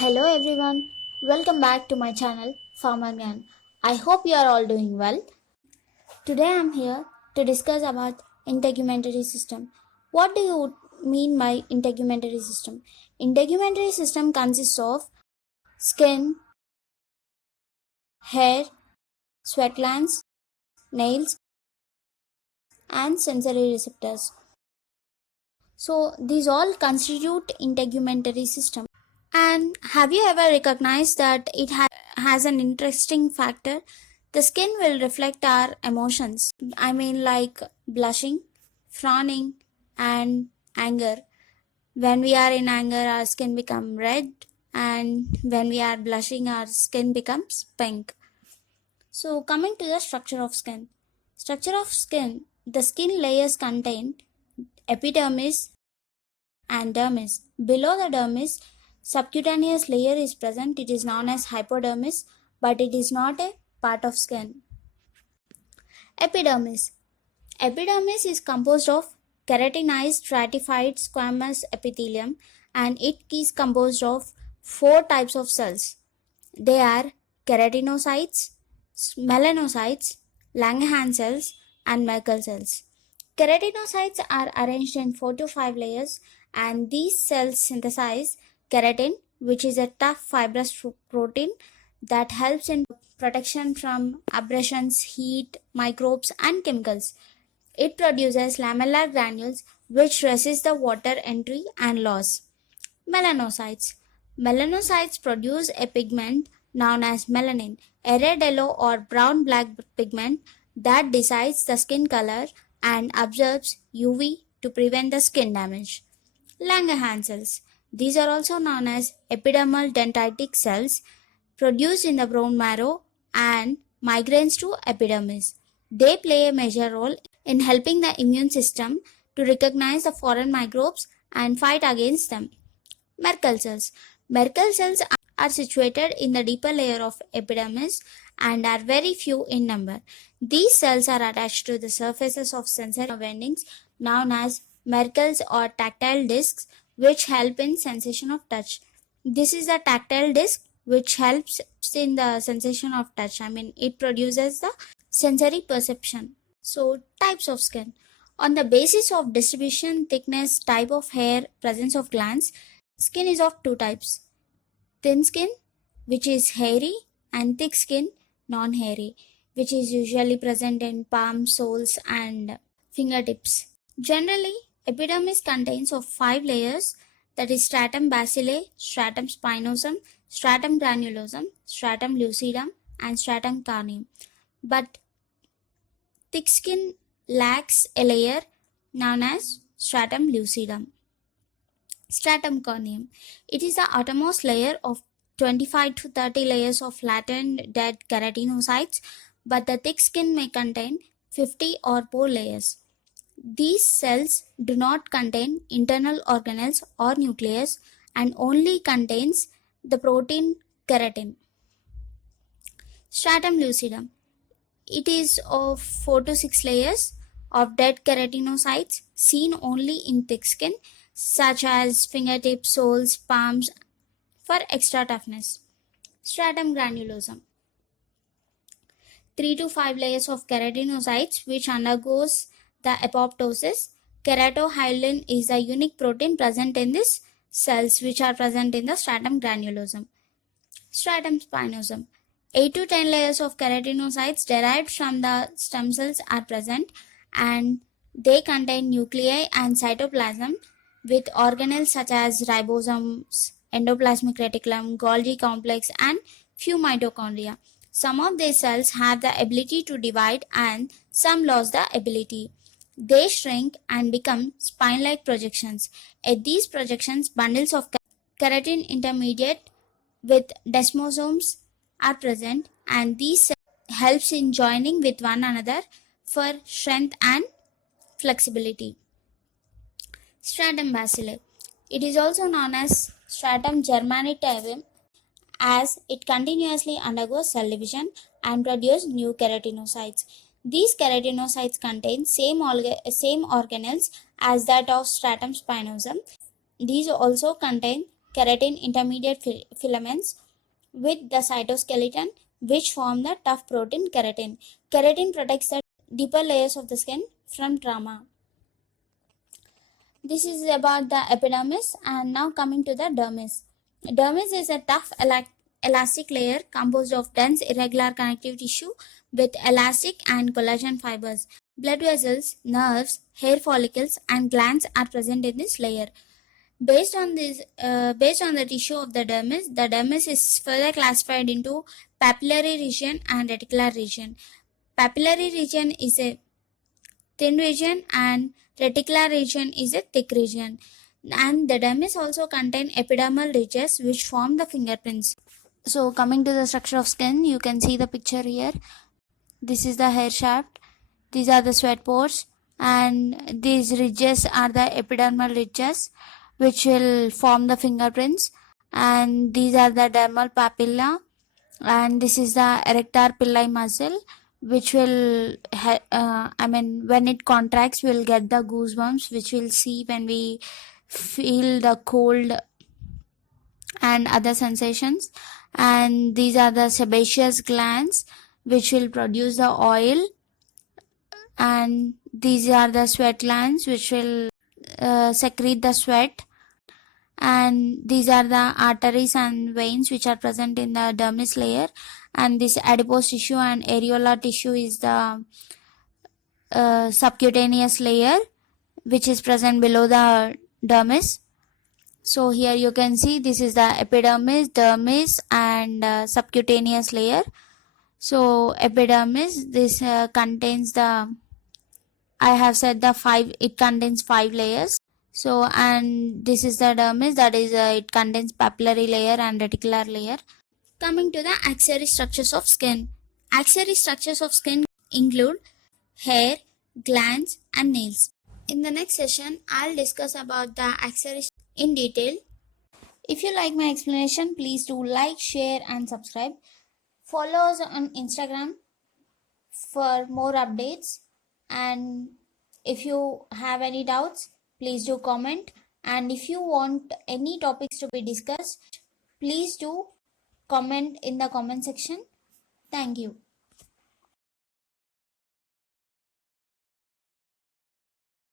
Hello everyone, welcome back to my channel Farmer Gyan. I hope you are all doing well. Today I am here to discuss about integumentary system. What do you mean by integumentary system? Integumentary system consists of skin, hair, sweat glands, nails and sensory receptors. So these all constitute integumentary system. And have you ever recognized that it has an interesting factor? The skin will reflect our emotions. I mean, like blushing, frowning, and anger. When we are in anger, our skin becomes red, and when we are blushing, our skin becomes pink. So, coming to the structure of skin. Structure of skin, the skin layers contain epidermis and dermis. Below the dermis, subcutaneous layer is present. It is known as hypodermis, but it is not a part of skin. Epidermis. Epidermis is composed of keratinized stratified squamous epithelium, and it is composed of four types of cells. They are keratinocytes, melanocytes, Langerhans cells, and Merkel cells. Keratinocytes are arranged in 4 to 5 layers, and these cells synthesize keratin, which is a tough fibrous protein that helps in protection from abrasions, heat, microbes, and chemicals. It produces lamellar granules which resist the water entry and loss. Melanocytes. Melanocytes produce a pigment known as melanin, a red, yellow, or brown black pigment that decides the skin color and absorbs UV to prevent the skin damage. Langerhans cells. These are also known as epidermal dendritic cells produced in the bone marrow and migrates to epidermis. They play a major role in helping the immune system to recognize the foreign microbes and fight against them. Merkel cells. Merkel cells are situated in the deeper layer of epidermis and are very few in number. These cells are attached to the surfaces of sensory endings known as Merkels or tactile discs, which help in sensation of touch. This is a tactile disc which helps in the sensation of touch. I mean, it produces the sensory perception. So, types of skin. On the basis of distribution, thickness, type of hair, presence of glands, skin is of two types: thin skin, which is hairy, and thick skin, non hairy, which is usually present in palms, soles, and fingertips. Generally, epidermis contains of 5 layers, that is stratum basilae, stratum spinosum, stratum granulosum, stratum lucidum, and stratum corneum. But thick skin lacks a layer known as stratum lucidum. Stratum corneum. It is the outermost layer of 25 to 30 layers of latent dead keratinocytes, but the thick skin may contain 50 or more layers. These cells do not contain internal organelles or nucleus and only contains the protein keratin. Stratum lucidum. It is of 4 to 6 layers of dead keratinocytes seen only in thick skin, such as fingertips, soles, palms, for extra toughness. Stratum granulosum. 3 to 5 layers of keratinocytes which undergoes the apoptosis. Keratohyalin is the unique protein present in these cells which are present in the stratum granulosum. Stratum spinosum. 8 to 10 layers of keratinocytes derived from the stem cells are present, and they contain nuclei and cytoplasm with organelles such as ribosomes, endoplasmic reticulum, Golgi complex, and few mitochondria. Some of these cells have the ability to divide and some lose the ability. They shrink and become spine-like projections. At these projections, bundles of keratin intermediate with desmosomes are present, and these helps in joining with one another for strength and flexibility. Stratum basilae. It is also known as stratum germinativum as it continuously undergoes cell division and produces new keratinocytes. These keratinocytes contain same organelles as that of stratum spinosum. These also contain keratin intermediate filaments with the cytoskeleton, which form the tough protein keratin. Keratin protects the deeper layers of the skin from trauma. This is about the epidermis, and now coming to the dermis. Dermis is a tough elastic layer composed of dense irregular connective tissue with elastic and collagen fibers. Blood vessels, nerves, hair follicles, and glands are present in this layer. Based on the tissue of the dermis is further classified into papillary region and reticular region. Papillary region is a thin region and reticular region is a thick region. And the dermis also contain epidermal ridges which form the fingerprints. So coming to the structure of skin, you can see the picture here. This is the hair shaft. These are the sweat pores, and these ridges are the epidermal ridges which will form the fingerprints, and these are the dermal papilla, and this is the erector pili muscle which will when it contracts we'll get the goosebumps which we'll see when we feel the cold and other sensations. And these are the sebaceous glands which will produce the oil, and these are the sweat glands which will secrete the sweat, and these are the arteries and veins which are present in the dermis layer, and this adipose tissue and areolar tissue is the subcutaneous layer which is present below the dermis. So here you can see this is the epidermis, dermis, and subcutaneous layer. So epidermis, this contains the, I have said the it contains 5 layers. So, and this is the dermis, that is it contains papillary layer and reticular layer. Coming to the axillary structures of skin. Axillary structures of skin include hair, glands, and nails. In the next session, I'll discuss about the axillary in detail. If you like my explanation, please do like, share, and subscribe. Follow us on Instagram for more updates, and if you have any doubts, please do comment, and if you want any topics to be discussed, please do comment in the comment section. Thank you.